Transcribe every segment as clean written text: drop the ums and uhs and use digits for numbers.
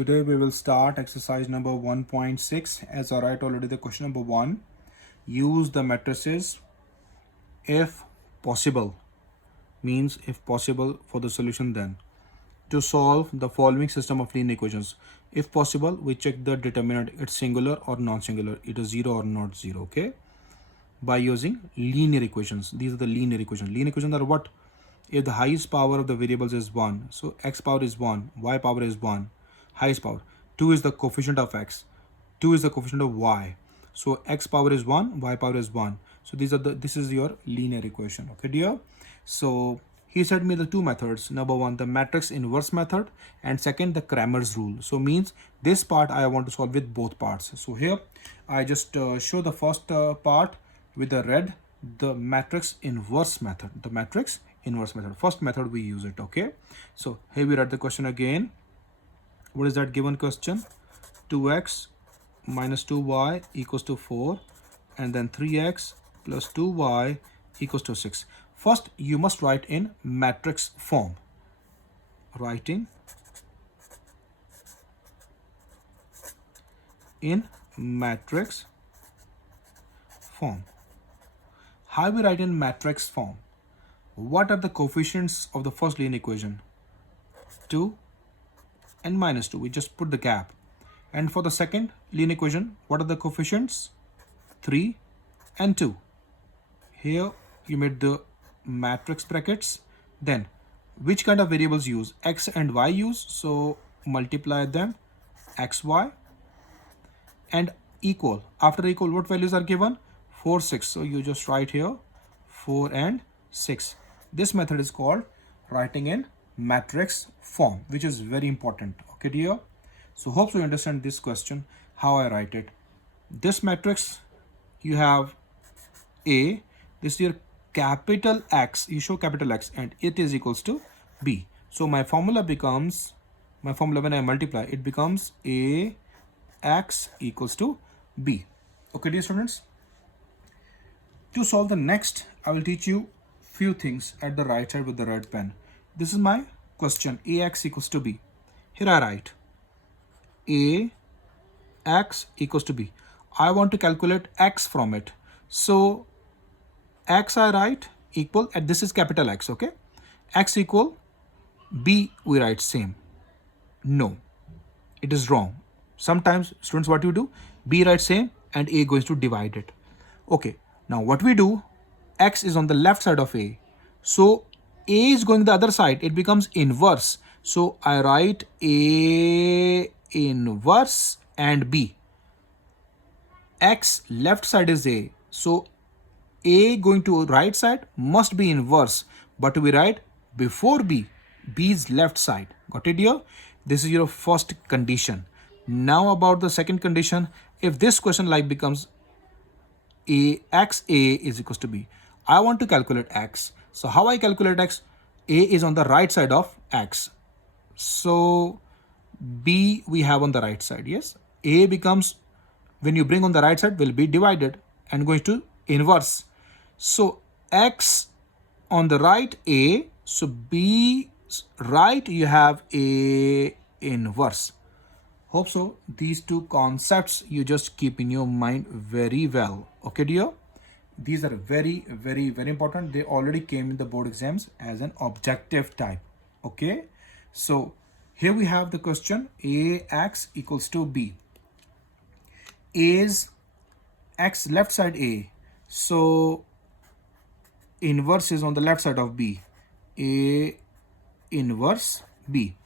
Today we will start exercise number 1.6. As I write already the question number 1. Use the matrices if possible, means if possible for the solution then, to solve the following system of linear equations. If possible, we check the determinant, it's singular or non-singular, it is 0 or not 0, okay? By using linear equations. These are the linear equations. Linear equations are what? If the highest power of the variables is 1, so x power is 1, y power is 1, highest power. 2 is the coefficient of x, 2 is the coefficient of y. So x power is 1, y power is 1. So this is your linear equation, okay dear? So he said me the two methods. Number one, the matrix inverse method, and second, the Kramer's rule. So means this part I want to solve with both parts. So here I just show the first part with the red, the matrix inverse method. The matrix inverse method, first method we use it, okay? So here we write the question again. What is that given question? 2x minus 2y equals to 4, and then 3x plus 2y equals to 6. First, you must write in matrix form. Writing in matrix form. How we write in matrix form? What are the coefficients of the first linear equation? 2 and minus 2. We just put the gap. And for the second linear equation, what are the coefficients? 3 and 2. Here you made the matrix brackets. Then which kind of variables use? X and y use. So multiply them, xy, and equal. After equal, what values are given? 4, 6. So you just write here 4 and 6. This method is called writing in matrix form, which is very important, okay dear? So hope you understand this question, how I write it. This matrix, you have A, this is your capital X, you show capital X, and it is equals to B. So my formula when I multiply, it becomes A X equals to B. Okay dear students? To solve the next, I will teach you few things at the right side with the red pen. This is my question, Ax equals to B. Here I write Ax equals to B. I want to calculate x from it. So x I write equal, and this is capital X, okay? X equal B, we write same. No, it is wrong. Sometimes students, what you do? B write same and A goes to divide it. Okay, now what we do? X is on the left side of A. So A is going the other side. It becomes inverse. So I write A inverse and B. X left side is A. So A going to right side must be inverse. But we write before B. B's left side. Got it here? This is your first condition. Now about the second condition. If this question like becomes A is equals to B. I want to calculate x. So how I calculate x? A is on the right side of x. So B we have on the right side. Yes. A becomes, when you bring on the right side, will be divided and going to inverse. So x on the right A. So B right you have A inverse. Hope so these two concepts you just keep in your mind very well. Okay dear? These are very important. They already came in the board exams as an objective type. Okay, so here we have the question Ax equals to B. A is X left side A, so inverse is on the left side of B. A inverse B.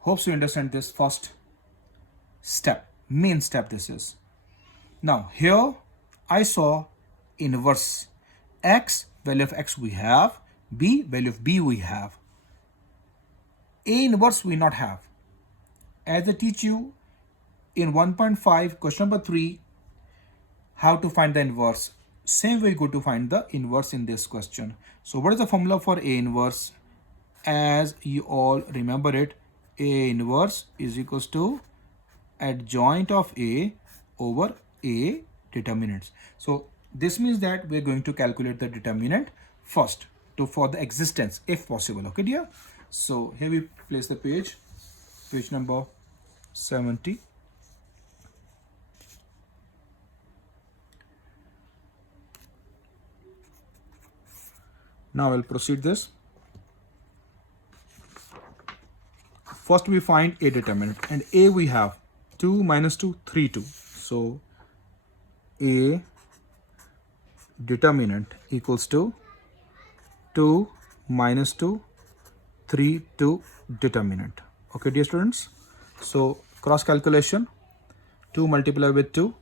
Hope you understand this first step, main step this is. Now here I saw inverse. X, value of X we have. B, value of B we have. A inverse we not have. As I teach you in 1.5 question number 3 how to find the inverse. Same way you go to find the inverse in this question. So what is the formula for A inverse? As you all remember it, A inverse is equals to adjoint of A over A determinants. So this means that we're going to calculate the determinant first for the existence if possible. Okay dear? So here we place the page number 70. Now I'll proceed this. First we find A determinant, and A we have 2 minus 2, 3, 2. So A determinant equals to 2 minus 2, 3, 2 determinant. Okay, dear students. So cross calculation, 2 multiply with 2.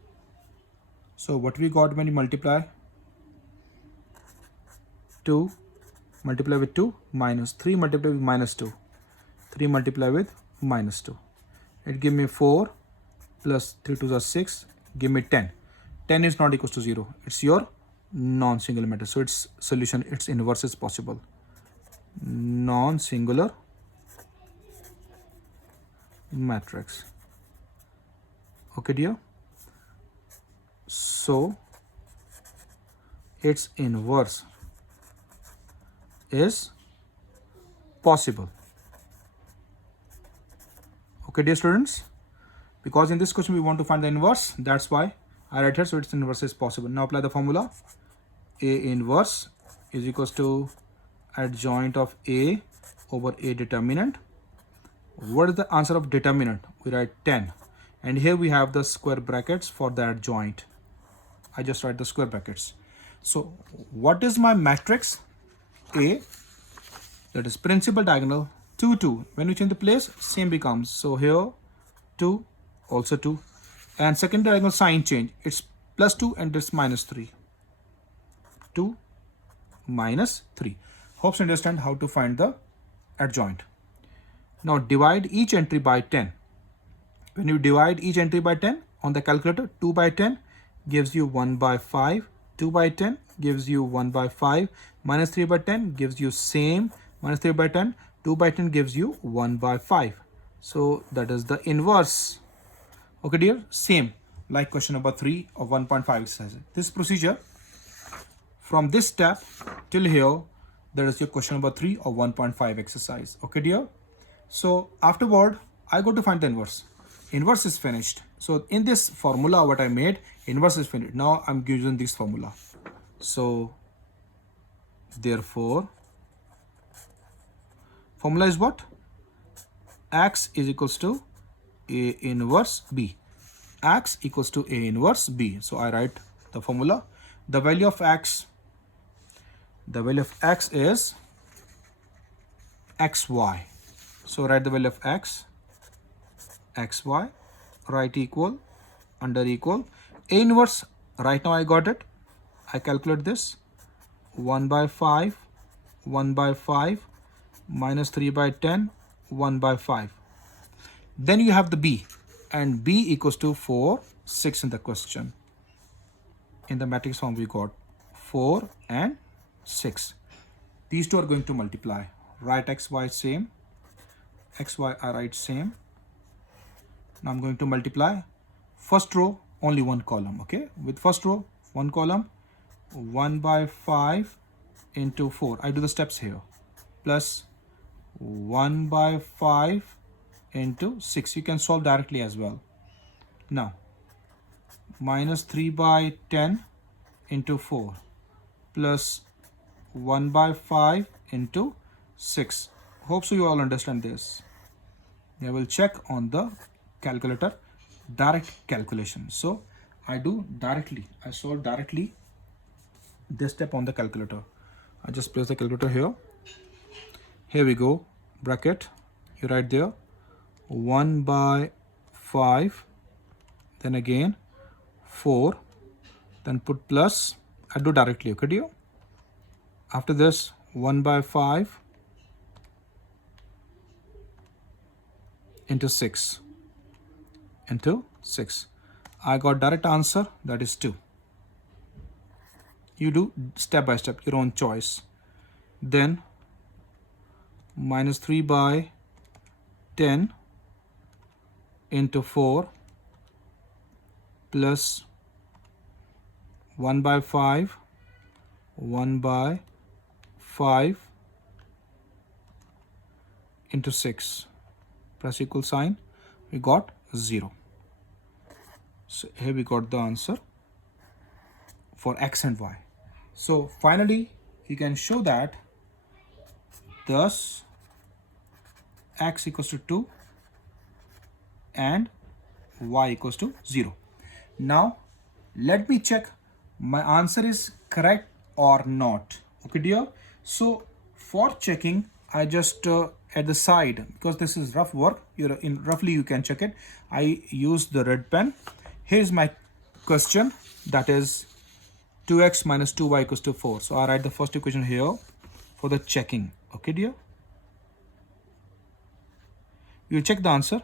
So what we got when you multiply 2 multiply with 2 minus 3 multiply with minus 2. 3 multiply with minus 2. It give me 4 plus 3 2s are 6. Give me 10. 10 is not equals to 0. It's your non-singular matrix. So its solution, its inverse is possible. Non-singular matrix. Okay, dear. So its inverse is possible. Okay, dear students, because in this question we want to find the inverse, that's why I write here. So its inverse is possible. Now apply the formula. A inverse is equals to adjoint of A over A determinant. What is the answer of determinant? We write 10, and here we have the square brackets for the adjoint. I just write the square brackets. So what is my matrix? A, that is principal diagonal 2 2. When we change the place, same becomes. So here 2, also 2, and second diagonal sign change. It's plus 2 and it's minus 3. 2 minus 3. Hope you understand how to find the adjoint. Now divide each entry by 10. When you divide each entry by 10 on the calculator, 2 by 10 gives you 1 by 5. 2 by 10 gives you 1 by 5. Minus 3 by 10 gives you same. Minus 3 by 10. 2 by 10 gives you 1 by 5. So that is the inverse. Okay, dear. Same like question number 3 of 1.5 exercise. This procedure from this step till here, that is your question number 3 of 1.5 exercise. Okay, dear. So afterward, I go to find the inverse. Inverse is finished. So in this formula what I made, inverse is finished. Now I'm using this formula. So therefore, formula is what? X is equals to A inverse B. X equals to A inverse B. So I write the formula. The value of X is XY. So write the value of X, XY, right equal, under equal. A inverse, right now I got it. I calculate this. 1 by 5, 1 by 5, minus 3 by 10, 1 by 5. Then you have the B, and B equals to 4, 6 in the question. In the matrix form we got 4 and 6. These two are going to multiply. Write XY same. XY I write same. Now I'm going to multiply. First row, only one column. Okay, with first row, one column, 1 by 5 into 4. I do the steps here. Plus 1 by 5 into 6. You can solve directly as well. Now minus 3 by 10 into 4 plus 1 by 5 into 6. Hope so you all understand this. I will check on the calculator, direct calculation. So I do directly, I solve directly this step on the calculator. I just place the calculator here. Here we go, bracket, you write there 1 by 5, then again 4, then put plus. I do directly, okay dear. After this 1 by 5 into 6 into 6. I got direct answer, that is 2. You do step by step, your own choice. Then minus 3 by 10 into 4 plus 1 by 5, 1 by 5 into 6. Press equal sign. We got 0. So here we got the answer for x and y. So finally, you can show that thus x equals to 2 and y equals to 0. Now let me check my answer is correct or not. Okay dear. So for checking, I just at the side, because this is rough work, roughly you can check it, I use the red pen. Here's my question, that is 2x minus 2y equals to 4. So I write the first equation here for the checking. Okay dear. You check the answer,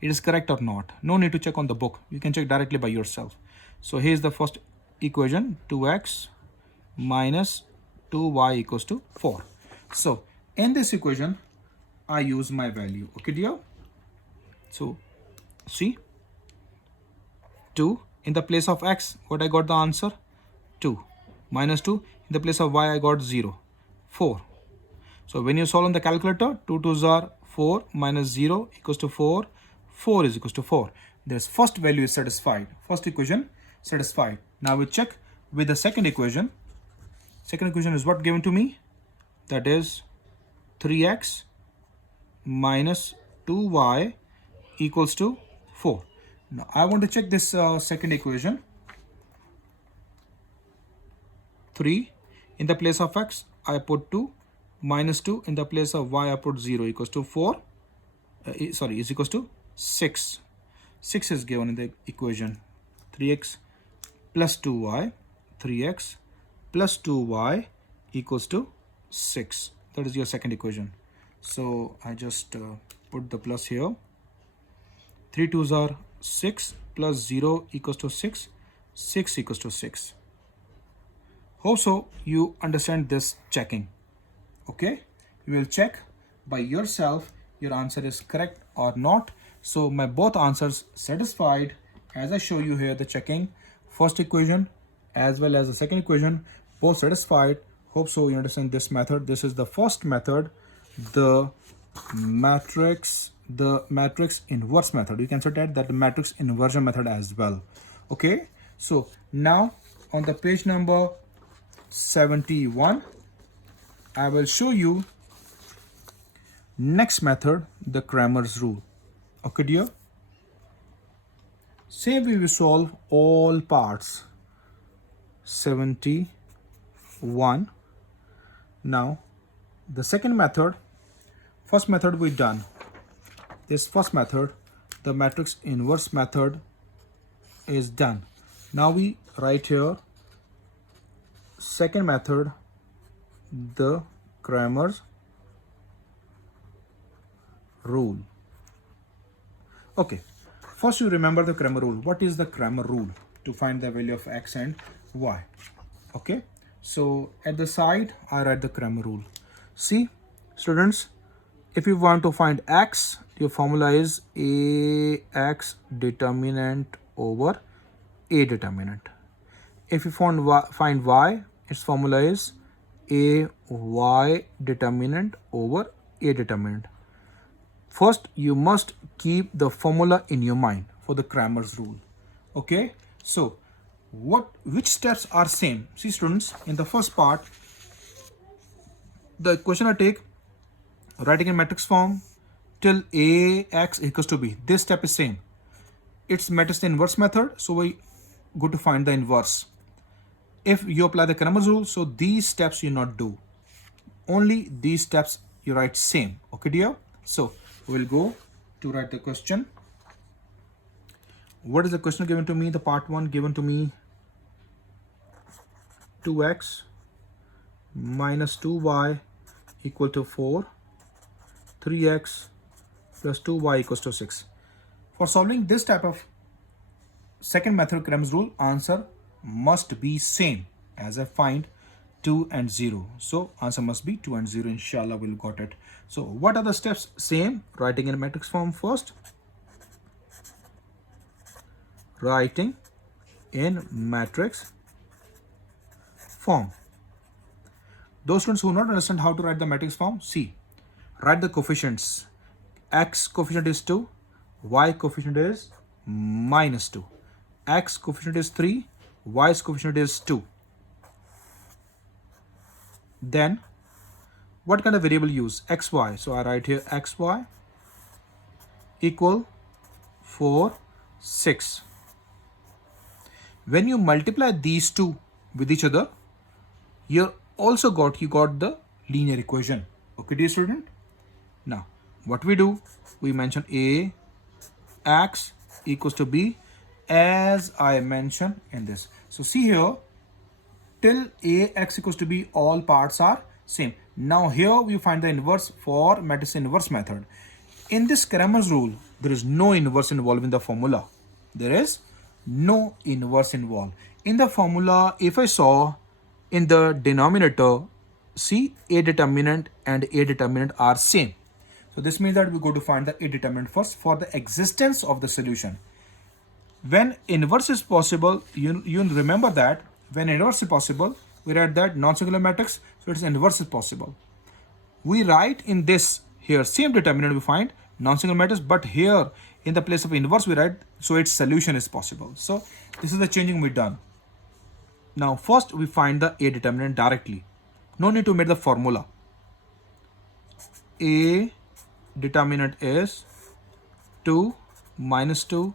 it is correct or not. No need to check on the book, you can check directly by yourself. So here's the first equation, 2x minus 2y equals to 4. So in this equation, I use my value. Okay dear. So see, 2 in the place of x, what I got the answer? 2. Minus 2 in the place of y, I got 0. 4. So when you solve on the calculator, 2 2s are 4 minus 0 equals to 4. 4 is equals to 4. This first value is satisfied. First equation satisfied. Now we check with the second equation. Second equation is what given to me? That is 3x minus 2y equals to 4. Now I want to check this second equation. 3 in the place of x, I put 2. Minus 2 in the place of y, I put 0 equals to 4. Is equals to 6. 6 is given in the equation. 3x plus 2y. 3x plus 2y equals to 6. That is your second equation. So I just put the plus here. 3 2s are 6 plus 0 equals to 6. 6 equals to 6. Hope so you understand this checking. Okay, you will check by yourself your answer is correct or not. So my both answers satisfied, as I show you here the checking. First equation as well as the second equation, both satisfied. Hope so you understand this method. This is the first method, the matrix inverse method. You can say that the matrix inversion method as well. Okay, so now on the page number 71, I will show you next method, the Kramer's rule. Okay dear. Say we will solve all parts. 71. Now the second method, first method we done. This first method, the matrix inverse method, is done. Now we write here second method, the Kramer's rule. Okay, first you remember the Kramer rule. What is the Kramer rule? To find the value of x and y. Okay, so at the side I write the Kramer rule. See students, if you want to find x, your formula is ax determinant over a determinant. If you find y, its formula is a y determinant over a determinant. First you must keep the formula in your mind for the Kramer's rule. Okay, so which steps are same? See students, in the first part, the equation I take, writing in matrix form till ax equals to b. This step is same. It's matrix inverse method, so we go to find the inverse. If you apply the Kramer's rule, so these steps you not do. Only these steps you write same. Okay dear. So we will go to write the question. What is the question given to me? The part 1 given to me 2x minus 2y equal to 4. 3x plus 2y equals to 6. For solving this type of second method Kramer's rule, answer must be same as I find 2 and 0. So answer must be 2 and 0. Inshallah we'll got it. So what are the steps? Same. Writing in matrix form first. Writing in matrix form. Those students who not understand how to write the matrix form, see, write the coefficients. X coefficient is 2, y coefficient is -2. X coefficient is 3, y's coefficient is 2. Then what kind of variable use? xy. So I write here xy equal 4, 6. When you multiply these two with each other, you got the linear equation. Okay, dear student? Now, what we do, we mention a x equals to b as I mentioned in this. So see here, till a x equals to b, all parts are same. Now here we find the inverse for matrix inverse method. In this Kramer's rule, there is no inverse involved in the formula. There is no inverse involved. In the formula, if I saw in the denominator, see a determinant and a determinant are same. So this means that we go to find the a determinant first for the existence of the solution. When inverse is possible, you remember that when inverse is possible, we write that non-singular matrix, so its inverse is possible. We write in this here same determinant we find non-singular matrix, but here in the place of inverse we write so its solution is possible. So this is the changing we done. Now first we find the a determinant directly. No need to make the formula. A determinant is 2 minus 2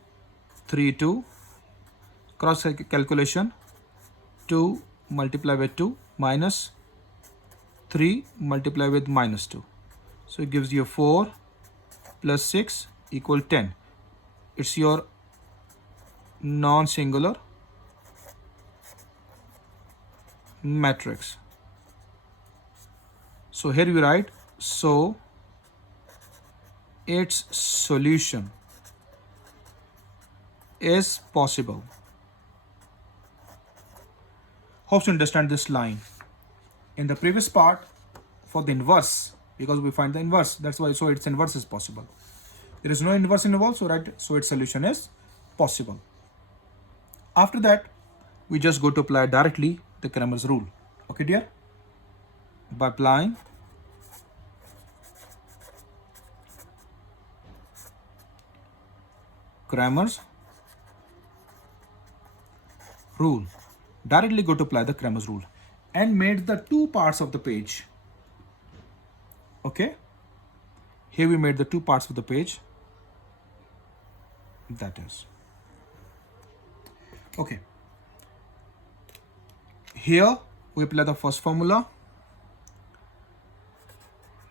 3 2, cross calculation, 2 multiply with 2 minus 3 multiply with -2. So it gives you 4 plus 6 equal 10. It's your non-singular matrix. So here we write, so its solution is possible. Hope you understand this line. In the previous part, for the inverse, because we find the inverse, that's why so its inverse is possible. There is no inverse involved, so right, so its solution is possible. After that, we just go to apply directly the Kramer's rule. Okay, dear? By applying Kramer's rule, directly go to apply the Kramer's rule and made the two parts of the page. Okay, here we made the two parts of the page. That is okay. Here we apply the first formula.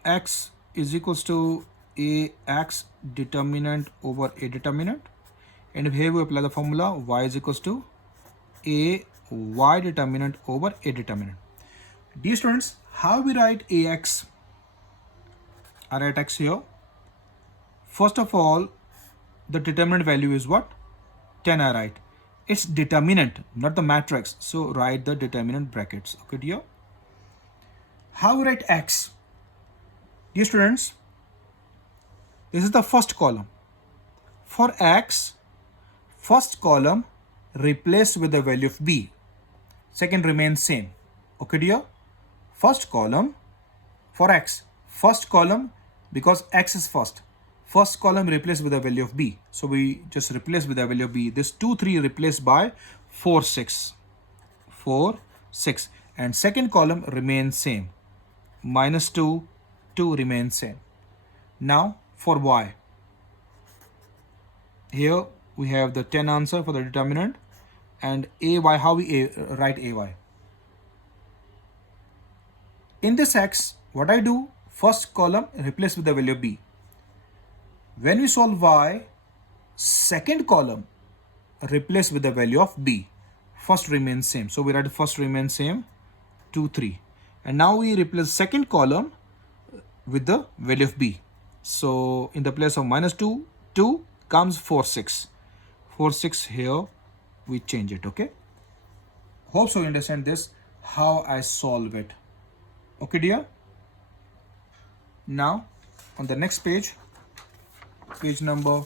X is equals to a x determinant over a determinant, and here we apply the formula y is equals to a y determinant over a determinant. Dear students, how we write ax? I write x here. First of all, the determinant value is what? 10 I write. It's determinant, not the matrix. So write the determinant brackets. Okay, dear? How we write x? Dear students, this is the first column. For x, first column replaced with the value of b. Second remains same. Okay, dear? First column for x. First column, because x is first. First column replaced with the value of b. So we just replace with the value of b. This 2, 3 replaced by 4, 6. 4, 6. And second column remains same. -2, 2 remains same. Now for y. Here we have the 10 answer for the determinant. And ay, how we write ay? In this x, what I do, first column replace with the value of b. When we solve y, second column replace with the value of b. First remains same. So we write first remains same, 2, 3. And now we replace second column with the value of b. So in the place of -2, 2 comes 4, 6. 4, 6 here we change it. Okay. Hope so you understand this, how I solve it. Okay, dear. Now on the next page, page number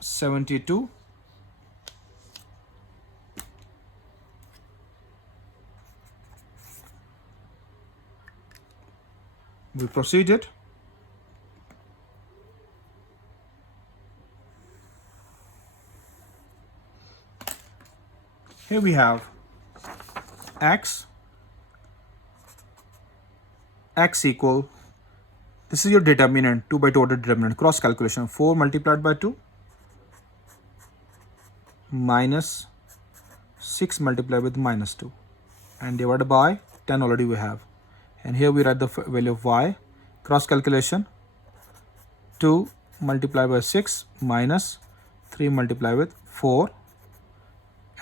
72. We proceeded. Here we have x equal, this is your determinant, 2 by 2 order determinant, cross calculation, 4 multiplied by 2 minus 6 multiplied with minus 2 and divided by 10 already we have. And here we write the value of y, cross calculation, 2 multiplied by 6 minus 3 multiplied with 4,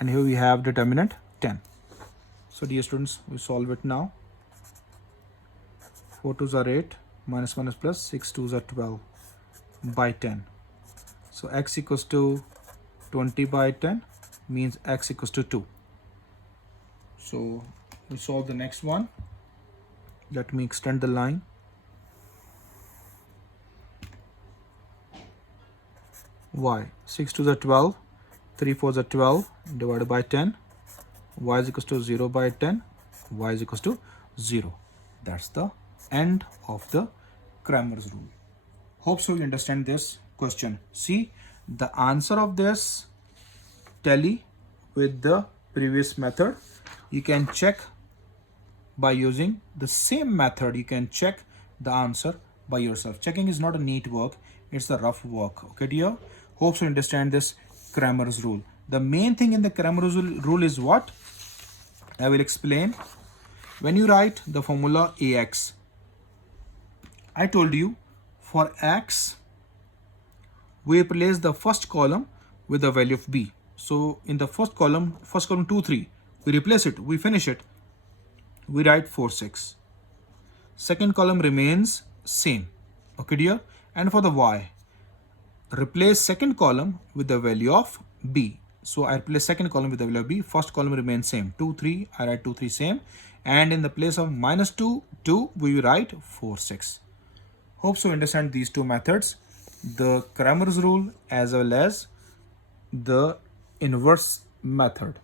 and here we have determinant 10. So dear students, we solve it now. 4 2s are 8, minus 1 is plus, 6 2s are 12 by 10. So x equals to 20 by 10 means x equals to 2. So we solve the next one. Let me extend the line. Y, 6 2s are 12, 3 4s are 12 divided by 10. Y is equals to 0 by 10, y is equals to 0. That's the end of the Kramer's rule. Hope so you understand this question. See, the answer of this tally with the previous method, you can check by using the same method. You can check the answer by yourself. Checking is not a neat work, it's the rough work. Okay dear, hope so you understand this Kramer's rule. The main thing in the Kramer's rule is what? I will explain. When you write the formula AX, I told you for X, we replace the first column with the value of B. So in the first column 2 3, we replace it, we finish it, we write 4 6. Second column remains same. Okay dear. And for the Y, replace second column with the value of B. So I replace second column with the value of B, first column remains same, 2 3, I write 2 3 same, and in the place of minus 2 2, we write 4 6. Hope so you understand these two methods, the Kramer's rule as well as the inverse method.